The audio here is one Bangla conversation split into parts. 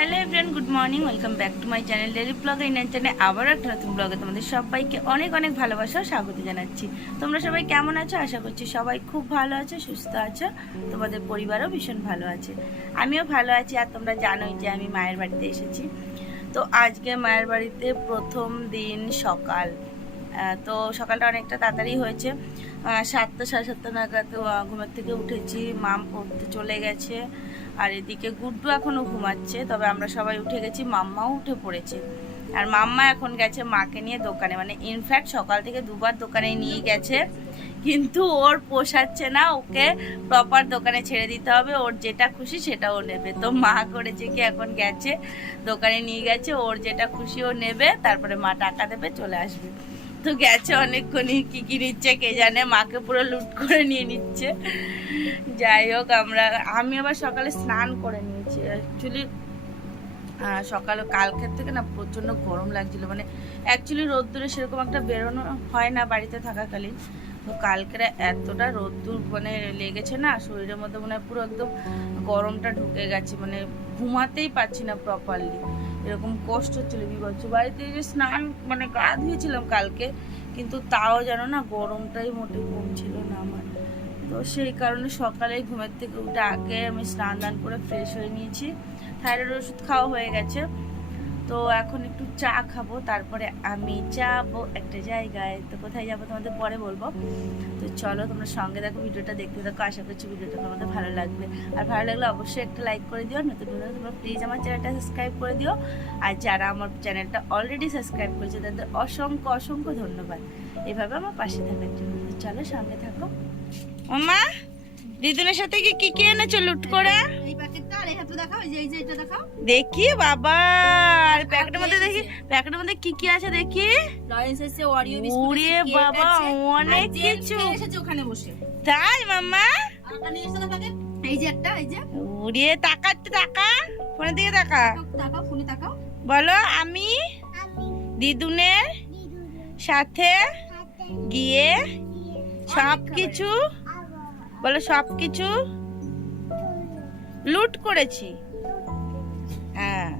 Hello everyone, good morning, welcome back to my channel daily blog. এই চ্যানেলে আবারও একটা নতুন ব্লগে তোমাদের সবাইকে অনেক অনেক ভালোবাসা ও স্বাগত জানাচ্ছি। তোমরা সবাই কেমন আছো? আশা করছি সবাই খুব ভালো আছো, সুস্থ আছো, তোমাদের পরিবারও ভীষণ ভালো আছে। আমিও ভালো আছি। আর তোমরা জানোই যে আমি মায়ের বাড়িতে এসেছি। তো আজকে মায়ের বাড়িতে প্রথম দিন সকাল। তো সকালটা অনেকটা তাড়াতাড়ি হয়েছে। 7টা সাড়ে 7টা নাগাদ ঘুমের থেকে উঠেছি। মাম পড়তে চলে গেছে, আর এদিকে গুড্ডু এখনও ঘুমাচ্ছে। তবে আমরা সবাই উঠে গেছি, মাম্মাও উঠে পড়েছে। আর মাম্মা এখন গেছে মাকে নিয়ে দোকানে, মানে ইনফ্যাক্ট সকাল থেকে দুবার দোকানে নিয়ে গেছে, কিন্তু ওর পোষাচ্ছে না। ওকে প্রপার দোকানে ছেড়ে দিতে হবে, ওর যেটা খুশি সেটা ও নেবে। তো মা করেছে কি, এখন গেছে দোকানে নিয়ে গেছে, ওর যেটা খুশি ও নেবে, তারপরে মা টাকা দেবে, চলে আসবে। তো গেছে অনেকক্ষণই, কি কি নিচ্ছে কে জানে, মাকে পুরো লুট করে নিয়ে নিচ্ছে। যাই হোক, আমি আবার সকালে স্নান করে নিয়েছি। অ্যাকচুয়ালি সকালে কালকের থেকে না প্রচণ্ড গরম লাগছিল, মানে অ্যাকচুয়ালি রোদ্দুরে সেরকম একটা বেরোনো হয় না বাড়িতে থাকাকালীন। তো কালকের এতটা রোদ্দুর মানে লেগেছে না শরীরের মধ্যে, মানে পুরো একদম গরমটা ঢুকে গেছে, মানে ঘুমাতেই পারছি না প্রপারলি, এরকম কষ্ট হচ্ছিল বিভৎস। বাড়িতে যে স্নান মানে গা ধুয়েছিলাম কালকে, কিন্তু তাও যেন না গরমটাই মোটে কমছিল না আমার। তো সেই কারণে সকালে ঘুমের থেকে উঠে আগে আমি স্নান দান করে ফ্রেশ হয়ে নিয়েছি। থাইরয়েড ওষুধ খাওয়া হয়ে গেছে। তো এখন একটু চা খাবো, তারপরে আমি যাবো একটা জায়গায়। তো কোথায় যাবো তোমাদের পরে বলবো। তো চলো তোমরা সঙ্গে দেখো, ভিডিওটা দেখতে থাকো। আশা করছি ভিডিওটা তোমাদের ভালো লাগবে। আর ভালো লাগলে অবশ্যই একটা লাইক করে দিও। নতুন নতুন তোমরা প্লিজ আমার চ্যানেলটা সাবস্ক্রাইব করে দিও। আর যারা আমার চ্যানেলটা অলরেডি সাবস্ক্রাইব করেছে তাদের অসংখ্য অসংখ্য ধন্যবাদ এভাবে আমার পাশে থাকার জন্য। চলো সঙ্গে থাকো। মামা, দিদুনের সাথে কি কি এনেছো লুট করে? এই প্যাকেটটা আর এই হাতে দেখাও, এই যে এটা দেখাও। দেখি বাবা, আর প্যাকেটের মধ্যে দেখি, প্যাকেটের মধ্যে কি কি আছে দেখি। লরেন্স এসে ওরিও বিস্কুট, ওরে বাবা, অনেক কিছু এসেছে ওখানে বসে। তাই মাম্মা? আটা নিয়ে এসে প্যাকেট, এই যে একটা, এই যে ওরে টাকা, একটু টাকা, ফোনের দিকে টাকা। তাকাও, ফোনে তাকাও। বলো, আমি দিদুনের সাথে গিয়ে সব কিছু, বলো সব কিছু লুট করেছি। হ্যাঁ,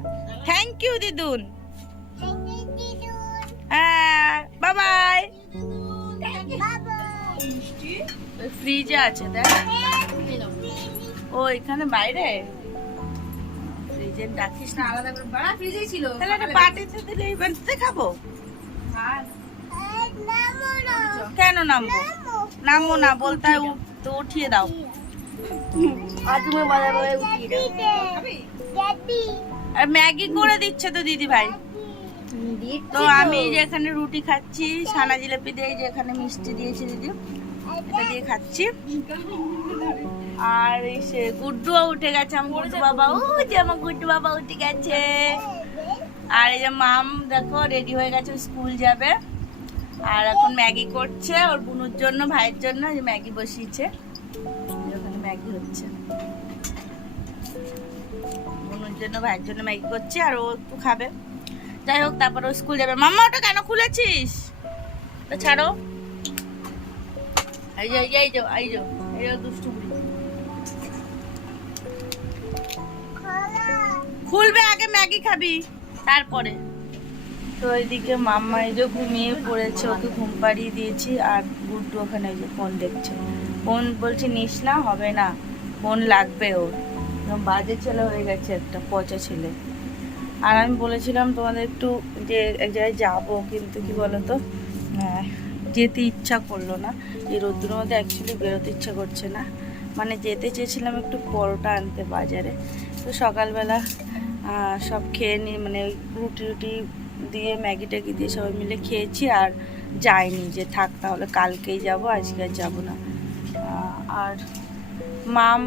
থ্যাংক ইউ দিদুন। হ্যাঁ, বাই বাই। ফ্রিজে আছে দেখ। ও এখানে বাইরে ফ্রিজে রাখিস না, আলাদা করে বাড়া ফ্রিজেই ছিল। তাহলে একটা পার্টিতে দিলে এই বাড়িতে খাবো। কেন নামবো? নামবো না বলতে হয়, তো উঠিয়ে দাও। আর তুমি বাজার করে উঠিয়ে দাও। আর ম্যাগি করে দিচ্ছে তো দিদি ভাই। তো আমি যেখানে রুটি খাচ্ছি, ছানা জিলাপি দিয়ে, যেখানে মিষ্টি দিয়েছে দিদি, এটা দিয়ে খাচ্ছি। আর এই সে গুড্ডুও উঠে গেছে, আমার গুড্ডু বাবা, ও যে আমার গুড্ডু বাবা উঠে গেছে। আর এই যে মাম দেখো রেডি হয়ে গেছে, স্কুল যাবে। আর এখন ম্যাগি করছে ওর বুনুর জন্য, ভাইয়ের জন্য যে ম্যাগি বসিয়েছে। ওখানে ম্যাগি হচ্ছে, বুনুর জন্য ভাইয়ের জন্য ম্যাগি করছে, আর ও একটু খাবে। যাই হোক, তারপর ও স্কুল যাবে। মাম্মা ওটা কেন খুলেছিস? তো ছাড়ো। এই যে এই যে এই যে এই যে দুষ্টু বুড়ি খুলবে, আগে ম্যাগি খাবি তারপরে। তো এইদিকে মাম্মা এই যে ঘুমিয়ে পড়েছে, ওকে ঘুম পাড়িয়ে দিয়েছি। আর গুড্ডু ওখানে এই যে ফোন দেখছে। ফোন বলছে নিস না, হবে না, ফোন লাগবে ওর। বাজে ছেলে হয়ে গেছে, একটা পচা ছেলে। আর আমি বলেছিলাম তোমাদের একটু যে এক জায়গায় যাবো, কিন্তু কি বলতো, যেতে ইচ্ছা করলো না। এই রোদ্দুরের মধ্যে অ্যাকচুয়ালি বেরোতে ইচ্ছা করছে না। মানে যেতে চেয়েছিলাম একটু পরোটা আনতে বাজারে। তো সকালবেলা সব খেয়ে নিই, মানে রুটি রুটি দিয়ে ম্যাগি ট্যাগি দিয়ে সবাই মিলে খেয়েছি। আর যাইনি, যে থাক তাহলে কালকেই যাব, আজকে আর যাবো না। আর মাম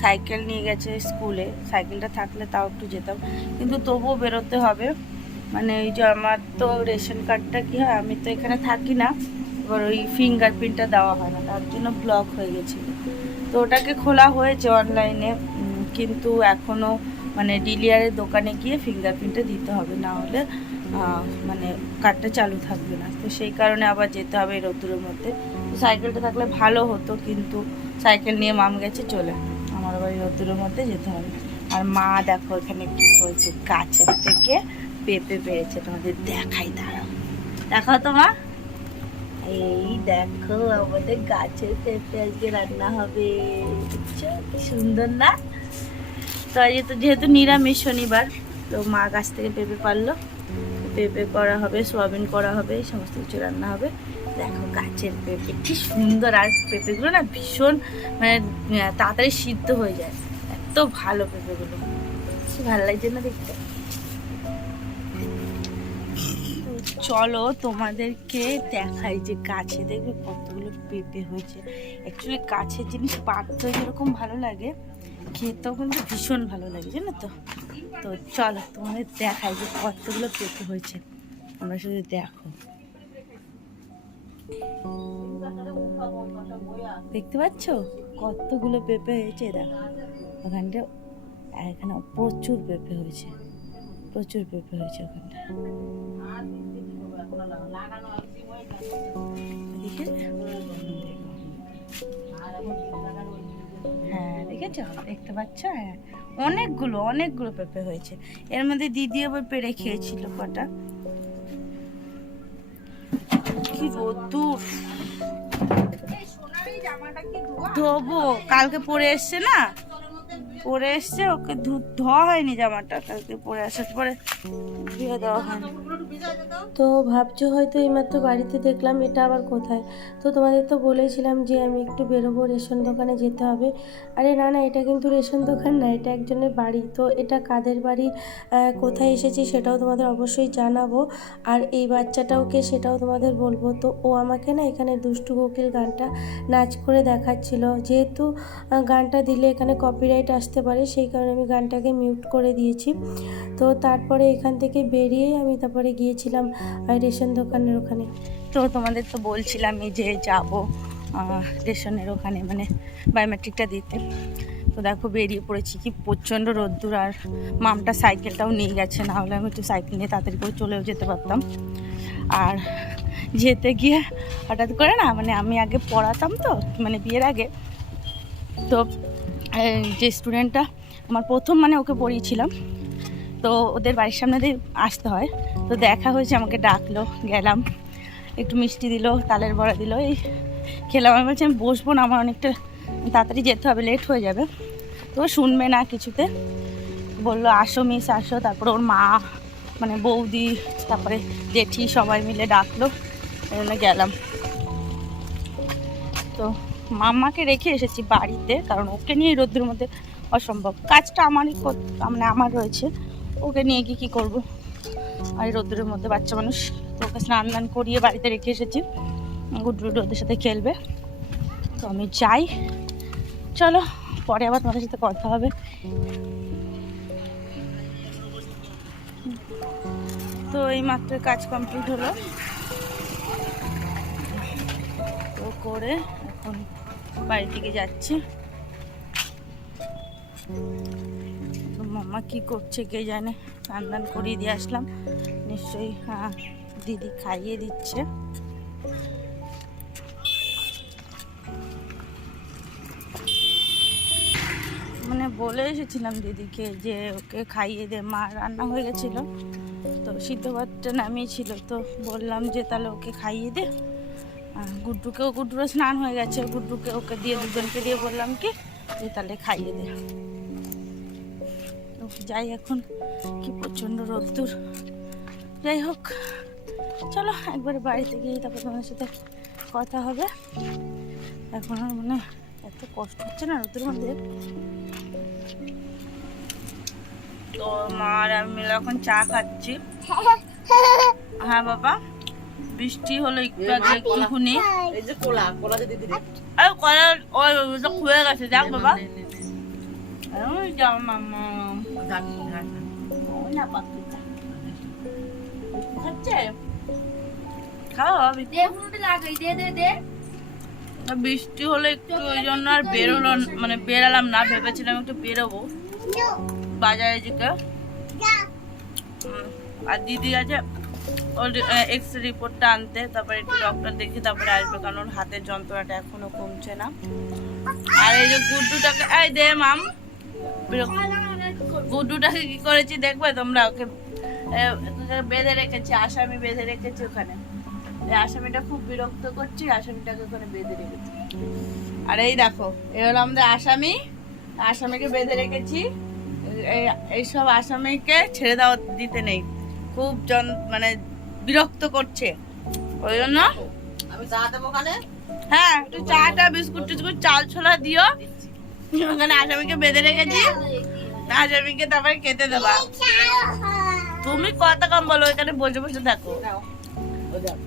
সাইকেল নিয়ে গেছে স্কুলে, সাইকেলটা থাকলে তাও একটু যেতাম, কিন্তু তবুও বেরোতে হবে। মানে ওই যে আমার তো রেশন কার্ডটা কী হয়, আমি তো এখানে থাকি না, এবার ওই ফিঙ্গারপ্রিন্টটা দেওয়া হয় না, তার জন্য ব্লক হয়ে গেছিলো। তো ওটাকে খোলা হয়েছে অনলাইনে, কিন্তু এখনও মানে ডিলিয়ারের দোকানে গিয়ে ফিঙ্গারপ্রিন্টটা দিতে হবে, না হলে মানে কার্ডটা চালু থাকবে না। তো সেই কারণে আবার যেতে হবে এই রোদ্দুরের মধ্যে। তো সাইকেলটা থাকলে ভালো হতো, কিন্তু সাইকেল নিয়ে মাম গেছে চলে, আমার আবার এই রোদ্দুরের মধ্যে যেতে হবে। আর মা দেখো এখানে কি করেছে, গাছের থেকে পেঁপে পেরেছে, তোমাদের দেখাই, দাঁড়াও দেখাও তো মা। এই দেখো আমাদের গাছের পেঁপে আজকে রান্না হবে, দেখছো কি সুন্দর না? তো আজকে তো যেহেতু নিরামিষ শনিবার, তো মা গাছ থেকে পেঁপে পারলো, পেঁপে করা হবে, সোয়াবিন করা হবে, এই সমস্ত কিছু রান্না হবে। দেখো গাছের পেঁপে কি সুন্দর, আর পেঁপেগুলো না ভীষণ মানে তাড়াতাড়ি সিদ্ধ হয়ে যায়, এত ভালো পেঁপেগুলো, কি ভালো লাগছে না দেখতে। চলো তোমাদেরকে দেখাই যে গাছে দেখবে কতগুলো পেঁপে হয়েছে। অ্যাকচুয়ালি গাছের জিনিস পাড়তে যেরকম ভালো লাগে, খেতেও কিন্তু ভীষণ ভালো লাগে, জানো তো। তো চলো তোমাদের দেখাই যে কতগুলো পেঁপে হয়েছে, তোমরা শুধু দেখো। দেখতে পাচ্ছ কতগুলো পেঁপে হয়েছে, দেখো ওখানটা, এখানে প্রচুর পেঁপে হয়েছে, প্রচুর পেঁপে হয়েছে ওখানটা। হ্যাঁ দেখেছ, দেখতে পাচ্ছ, হ্যাঁ অনেকগুলো অনেকগুলো পেঁপে হয়েছে। এর মধ্যে দিদি আবার পেড়ে খেয়েছিল কটা। কি রোদ্দুর, ধোবো, কালকে পরে এসছে না, পরে এসছে, ওকে ধোয়া হয়নি জামাটা, কালকে পরে আসার পরে ধুয়ে দেওয়া হয়নি। তো ভাবছো হয়তো এইমাত্র বাড়িতে দেখলাম, এটা আবার কোথায়? তো তোমাদের তো বলেছিলাম যে আমি একটু বেরোবো, রেশন দোকানে যেতে হবে। আরে না না, এটা কিন্তু রেশন দোকান না, এটা একজনের বাড়ি। তো এটা কাদের বাড়ি, কোথায় এসেছি সেটাও তোমাদের অবশ্যই জানাবো, আর এই বাচ্চাটাওকে সেটাও তোমাদের বলবো। তো ও আমাকে না এখানে দুষ্টু কোকিল গানটা নাচ করে দেখাচ্ছিল, যেহেতু গানটা দিলে এখানে কপিরাইট আসতে পারে, সেই কারণে আমি গানটাকে মিউট করে দিয়েছি। তো তারপরে এখান থেকে বেরিয়ে আমি তারপরে গিয়েছিলাম রেশন দোকানের ওখানে। তো তোমাদের তো বলছিলাম এই যে যাবো রেশনের ওখানে, মানে বায়োমেট্রিকটা দিতে। তো দেখো বেরিয়ে পড়েছি, কি প্রচণ্ড রোদ্দুর, আর মামটা সাইকেলটাও নিয়ে গেছে, না হলে আমি একটু সাইকেল নিয়ে তাড়াতাড়ি করে চলেও যেতে পারতাম। আর যেতে গিয়ে হঠাৎ করে না, মানে আমি আগে পড়াতাম তো, মানে বিয়ের আগে, তো যে স্টুডেন্টটা আমার প্রথম, মানে ওকে পড়িয়েছিলাম, তো ওদের বাড়ির সামনে দিয়ে আসতে হয়, তো দেখা হয়েছে, আমাকে ডাকলো, গেলাম, একটু মিষ্টি দিল, তালের বড়া দিল, এই খেলাম। আমি বলছি আমি বসবো না, আমার অনেকটা তাড়াতাড়ি যেতে হবে, লেট হয়ে যাবে। তো শুনবে না কিছুতে, বললো আসো মিস আসো। তারপরে ওর মা, মানে বৌদি, তারপরে জেঠি, সবাই মিলে ডাকলো, এই জন্য গেলাম। তো মাম্মাকে রেখে এসেছি বাড়িতে, কারণ ওকে নিয়ে রোদ্রের মধ্যে অসম্ভব, কাজটা আমারই, মানে আমার রয়েছে, ওকে নিয়ে গিয়ে কী করবো আর রোদ্রের মধ্যে, বাচ্চা মানুষ। তো ওকে স্নান দান করিয়ে বাড়িতে রেখে এসেছি, গুড্ডু ওদের সাথে খেলবে। তো আমি যাই, চলো পরে আবার তোমাদের সাথে কথা হবে। তো এই মাত্র কাজ কমপ্লিট হলো, তো করে এখন বাড়ি থেকে যাচ্ছি। মাম্মা কি করছে কে জানে, স্নান দান করিয়ে দিয়ে আসলাম, নিশ্চয়ই হ্যাঁ দিদি খাইয়ে দিচ্ছে। মানে বলে এসেছিলাম দিদিকে যে ওকে খাইয়ে দে, মা রান্না হয়ে গেছিলো, তো সিদ্ধ ভাতটা নামিয়েছিল, তো বললাম যে তাহলে ওকে খাইয়ে দে। গুড্ডুরও স্নান হয়ে গেছে, গুড্ডুকে ওকে দিয়ে, দুজনকে দিয়ে বললাম কি যে তাহলে খাইয়ে দে। তো যাই, এখন কি প্রচণ্ড রোদ্দুর, যাই হোক চলো একবারে বাড়িতে গিয়ে তারপর তোমাদের সাথে কথা হবে। এখন আর মানে এত কষ্ট হচ্ছে না রোদ্দুর মধ্যে। তো মা আর আমি মিলে এখন চা খাচ্ছি। হ্যাঁ বাবা, বৃষ্টি হলো একটু আগে, একটুখানি, কলা খুয়ে গেছে, যাক বাবা, যাও মামা খাচ্ছে, খাওয়া বৃষ্টি হলো একটু, ওই জন্য আর বেরোলো, মানে বেরালাম না, ভেবেছিলাম একটু বেরোবো বাজারে দিকে। আর দিদি আছে ওর এক্সরে রিপোর্টটা আনতে, তারপরে একটু ডক্টর দেখি, তারপরে আসবে, কারণ ওর হাতের যন্ত্রণাটা এখনো কমছে না। আর এই যে গুড্ডুটাকে, এই দে মাম, গুড্ডুটাকে কি করেছি দেখবে তোমরা, ওকে বেঁধে রেখেছি, আসামি বেঁধে রেখেছি ওখানে। এই আসামিটা খুব বিরক্ত করছি, আসামিটাকে ওখানে বেঁধে রেখেছি। আর এই দেখো, এই হলো আমাদের আসামি, আসামিকে বেঁধে রেখেছি। এইসব আসামিকে ছেড়ে দেওয়া দিতে নেই, খুব মানে বিরক্ত করছে, ওই জন্য আমি চা দেবো ওখানে। হ্যাঁ একটু চাটা বিস্কুট টিস্কুট চাল ছোলা দিও। ওখানে আসামিকে বেঁধে রেখেছি, আসামিকে তারপরে খেতে দেবা। তুমি কত কম বলো, এখানে বসে বসে থাকো। ওই দেখ,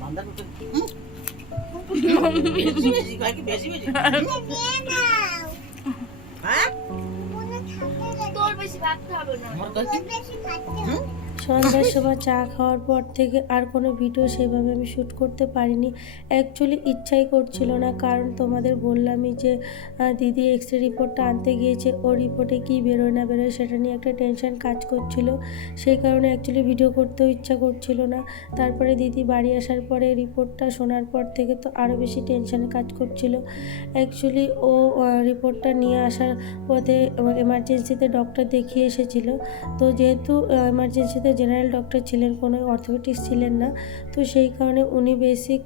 বান্ধাকপি। বেশি বেশি খাই কি বেশি বেশি? হ্যাঁ? আমার কাছে? হুম? সন্ধ্যার সময় চা খাওয়ার পর থেকে আর কোনো ভিডিও সেভাবে আমি শ্যুট করতে পারিনি। অ্যাকচুয়ালি ইচ্ছাই করছিল না, কারণ তোমাদের বললামই যে দিদি এক্সরে রিপোর্টটা আনতে গিয়েছে, ওর রিপোর্টে কী বেরোয় না বেরোয় সেটা নিয়ে একটা টেনশন কাজ করছিল। সেই কারণে অ্যাকচুয়ালি ভিডিও করতেও ইচ্ছা করছিল না। তারপরে দিদি বাড়ি আসার পরে রিপোর্টটা শোনার পর থেকে তো আরও বেশি টেনশনে কাজ করছিল। অ্যাকচুয়ালি ও রিপোর্টটা নিয়ে আসার পথে এমার্জেন্সিতে ডক্টর দেখিয়ে এসেছিলো। তো যেহেতু এমার্জেন্সিতে জেনারেল ডক্টর ছিলেন, কোনো অর্থোপেডিক্স ছিলেন না, তো সেই কারণে উনি বেসিক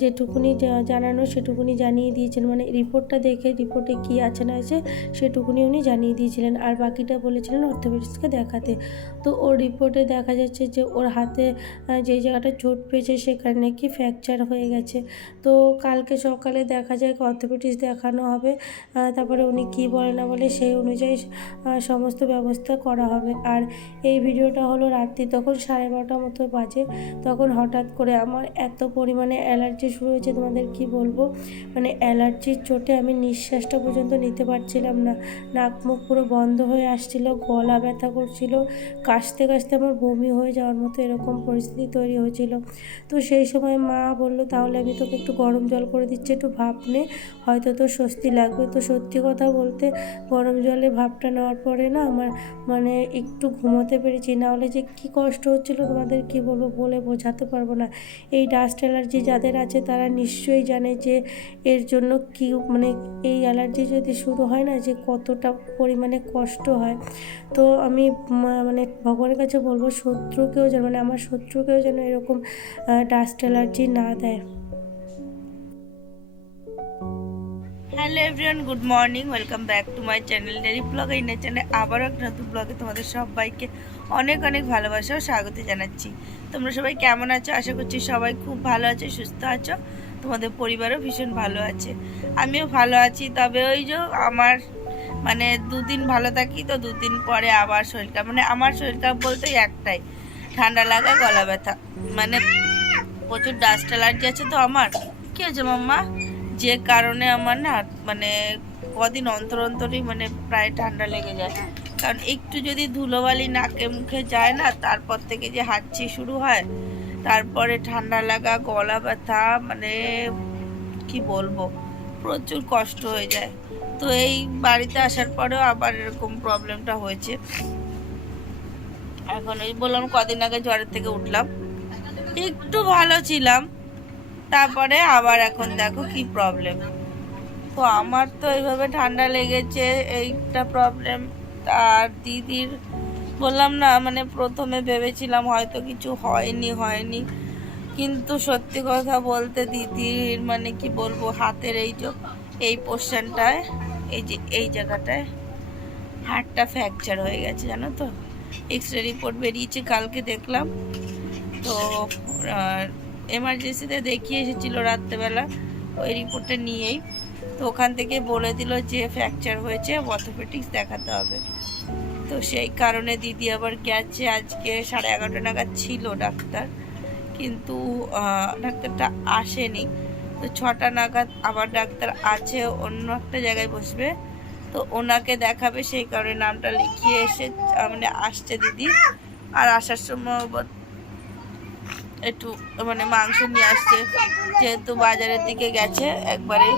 যেটুকুনি জানানো সেটুকুনি জানিয়ে দিয়েছেন, মানে রিপোর্টটা দেখে রিপোর্টে কী আছে না আছে সেটুকুনি উনি জানিয়ে দিয়েছিলেন, আর বাকিটা বলেছিলেন অর্থোপেডিক্সকে দেখাতে। তো ওর রিপোর্টে দেখা যাচ্ছে যে ওর হাতে যেই জায়গাটা চোট পেয়েছে সেখানে নাকি ফ্র্যাকচার হয়ে গেছে। তো কালকে সকালে দেখা যায় অর্থোপেডিক্স দেখানো হবে, তারপরে উনি কী বলে না বলে সেই অনুযায়ী সমস্ত ব্যবস্থা করা হবে। আর এই ভিডিওটা হলো রাত্রি তখন 12:30 মতো বাজে। তখন হঠাৎ করে আমার এত পরিমাণে অ্যালার্জি শুরু হয়েছে, তোমাদের কি বলবো, মানে অ্যালার্জির চোটে আমি নিঃশ্বাসটা পর্যন্ত নিতে পারছিলাম না, নাক মুখ পুরো বন্ধ হয়ে আসছিল, গলা ব্যথা করছিল, কাশতে কাশতে আমার বমি হয়ে যাওয়ার মতো এরকম পরিস্থিতি তৈরি হয়েছিল। তো সেই সময় মা বলল তাহলে আমি তোকে একটু গরম জল করে দিচ্ছি, একটু ভাপ নে, হয়তো তোর স্বস্তি লাগবে। তো সত্যি কথা বলতে গরম জলে ভাপটা নেওয়ার পরে না আমার মানে একটু ঘুমোতে পেরেছি, না হলে যে কী কষ্ট হচ্ছিল তোমাদের কি বলবো, বলে বোঝাতে পারবো না। এই ডাস্ট অ্যালার্জি যাদের আছে তারা নিশ্চয়ই জানে যে এর জন্য কি, মানে এই অ্যালার্জি যদি শুরু হয় না যে কতটা পরিমাণে কষ্ট হয়। তো আমি মানে ভগবানের কাছে বলবো শত্রুকেও যেন, মানে আমার শত্রুকেও যেন এরকম ডাস্ট অ্যালার্জি না দেয়। Hello everyone, good morning, welcome back to my channel daily blog. এই চ্যানেলে আবারও একটা নতুন ব্লগে তোমাদের সবাইকে অনেক অনেক ভালোবাসা ও স্বাগত জানাচ্ছি। তোমরা সবাই কেমন আছো? আশা করছি সবাই খুব ভালো আছো, সুস্থ আছো, তোমাদের পরিবারও ভীষণ ভালো আছে, আমিও ভালো আছি। তবে ওই যে আমার মানে দুদিন ভালো থাকি, তো দুদিন পরে আবার শরীর খারাপ, মানে আমার শরীর খারাপ বলতে একটাই, ঠান্ডা লাগা, গলা ব্যথা, মানে প্রচুর ডাস্ট অ্যালার্জি আছে। তো আমার কী হয়েছে মাম্মা, যে কারণে আমার না মানে কদিন অন্তর অন্তরই মানে প্রায় ঠান্ডা লেগে যায়, কারণ একটু যদি ধুলোবালি নাকে মুখে যায় না, তারপর থেকে যে হাঁচি শুরু হয়, তারপরে ঠান্ডা লাগা, গলা ব্যথা, মানে কি বলবো, প্রচুর কষ্ট হয়ে যায়। তো এই বাড়িতে আসার পরেও আবার এরকম প্রবলেমটা হয়েছে। এখন ওই বললাম কদিন আগে জ্বরের থেকে উঠলাম, একটু ভালো ছিলাম, তারপরে আবার এখন দেখো কি প্রবলেম। তো আমার তো এইভাবে ঠান্ডা লেগেছে, এইটা প্রবলেম। আর দিদির বললাম না, মানে প্রথমে ভেবেছিলাম হয়তো কিছু হয়নি, কিন্তু সত্যি কথা বলতে দিদির মানে কি বলবো, হাতের এই পোর্শনটায়, এই যে এই জায়গাটায় হাড়টা ফ্র্যাকচার হয়ে গেছে, জানো তো। এক্সরে রিপোর্ট বেরিয়েছে কালকে দেখলাম। তো এমার্জেন্সিতে দেখিয়ে এসেছিলো রাত্রেবেলা, ওই রিপোর্টটা নিয়েই তো ওখান থেকে বলে দিল যে ফ্র্যাকচার হয়েছে, অর্থোপেডিক্স দেখাতে হবে। তো সেই কারণে দিদি আবার গেছে, আজকে 11:30 নাগাদ ছিল ডাক্তার, কিন্তু ডাক্তারটা আসেনি। তো 6টা নাগাদ আবার ডাক্তার আছে, অন্য একটা জায়গায় বসবে, তো ওনাকে দেখাবে, সেই কারণে নামটা লিখিয়ে এসে মানে আসছে দিদি। আর আসার সময় একটু মানে মাংস নিয়ে আসছে, যেহেতু বাজারের দিকে গেছে একবারে।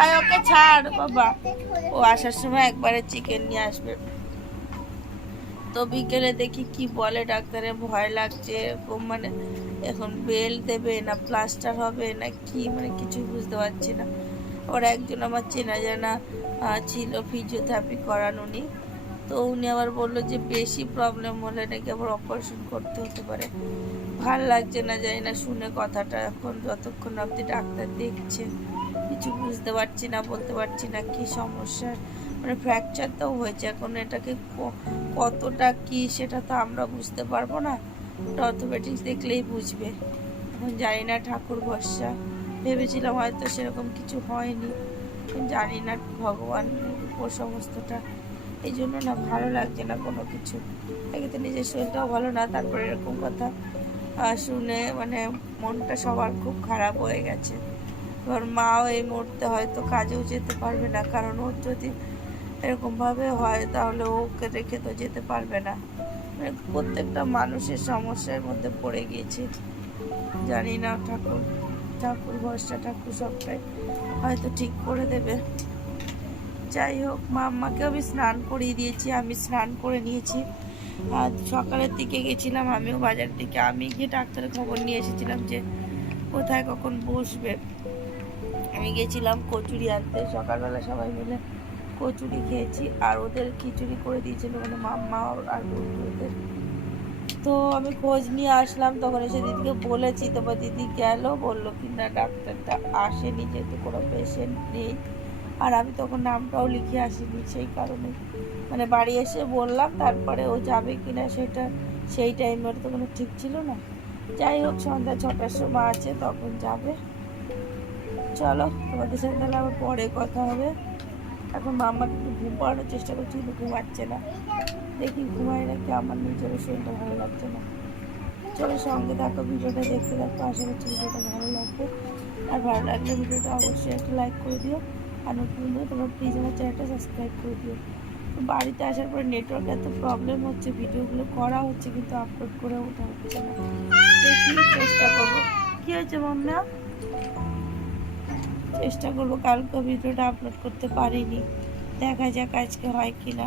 আর ওকে ছাড় বাবা, ও আসার সময় একবারে চিকেন নিয়ে আসবে। তো বিকেলে দেখি কি বলে ডাক্তারের, ভয় লাগছে এরকম, মানে এখন বেল দেবে না প্লাস্টার হবে না কি, মানে কিছু বুঝতে পারছি না। ওরা একজন আমার চেনা জানা ছিল ফিজিওথেরাপি করান উনি, তো উনি আবার বললো যে বেশি প্রবলেম হলে নাকি আবার অপারেশন করতে হতে পারে। ভাল লাগছে না, জানি না শুনে কথাটা। এখন যতক্ষণ অবধি ডাক্তার দেখছে কিছু বুঝতে পারছি না, বলতে পারছি না কি সমস্যা। মানে ফ্র্যাকচার তো হয়েছে, এখন এটাকে কতটা কি সেটা তো আমরা বুঝতে পারবো না, অর্থোপেডিক্স দেখলেই বুঝবে। এখন জানি না, ঠাকুর ভরসা। ভেবেছিলাম হয়তো সেরকম কিছু হয়নি, জানি না, ভগবান উপর সমস্তটা। এই জন্য না ভালো লাগছে না কোনো কিছু। আগে তো নিজের শরীরটাও ভালো না, তারপরে এরকম কথা শুনে মানে মনটা সবার খুব খারাপ হয়ে গেছে। এবার মাও এই মুহূর্তে হয়তো কাজেও যেতে পারবে না, কারণ ওর যদি এরকমভাবে হয় তাহলে ওকে রেখে তো যেতে পারবে না। মানে প্রত্যেকটা মানুষের সমস্যার মধ্যে পড়ে গিয়েছে। জানি না, ঠাকুর ভরসা, ঠাকুর সবটাই হয়তো ঠিক করে দেবে। যাই হোক, মাম্মাকে আমি স্নান করিয়ে দিয়েছি, আমি স্নান করে নিয়েছি। আর সকালের দিকে গেছিলাম আমিও বাজারের দিকে। আমি গিয়ে ডাক্তারের খবর নিয়ে এসেছিলাম যে কোথায় কখন বসবে। আমি গেছিলাম কচুরি আনতে, সকালবেলা সবাই মিলে কচুরি খেয়েছি, আর ওদের খিচুড়ি করে দিয়েছিল মানে মাম্মা আর ওদের। তো আমি খোঁজ নিয়ে আসলাম, তখন এসে দিদিকে বলেছি, তারপর দিদি গেল, বললো কি না ডাক্তারটা আসেনি, যেহেতু কোনো পেশেন্ট নেই। আর আমি তখন নামটাও লিখে আসিনি, সেই কারণে মানে বাড়ি এসে বললাম, তারপরে ও যাবে কিনা সেটা সেই টাইমের তো কোনো ঠিক ছিল না। যাই হোক, সন্ধ্যা 6টার সময় আছে, তখন যাবে। চলো, তোমাদের সাথে তাহলে আবার পরে কথা হবে। এখন মাম্মাকে একটু ঘুম পাড়ানোর চেষ্টা করছি, কিন্তু ঘুমাচ্ছে না। দেখি ঘুমাই নাকি, আমার নিজেরও শরীরটা ভালো লাগছে না। চলো, সঙ্গে থাকো, ভিডিওটা দেখতে থাকো, আশা করছি ভিডিওটা ভালো লাগবে। আর ভালো লাগলে ভিডিওটা অবশ্যই একটা লাইক করে দিও, আর নতুন হলে তোমরা প্লিজ আমার চ্যানেলটা সাবস্ক্রাইব করে দিও। তো বাড়িতে আসার পরে নেটওয়ার্ক এত প্রবলেম হচ্ছে, ভিডিওগুলো করা হচ্ছে কিন্তু আপলোড করে ওঠা হচ্ছে না। দেখি, চেষ্টা করবো। কী হয়েছে মাম্মা? চেষ্টা করবো, কালকে ভিডিওটা আপলোড করতে পারিনি, দেখা যাক আজকে হয় কিনা।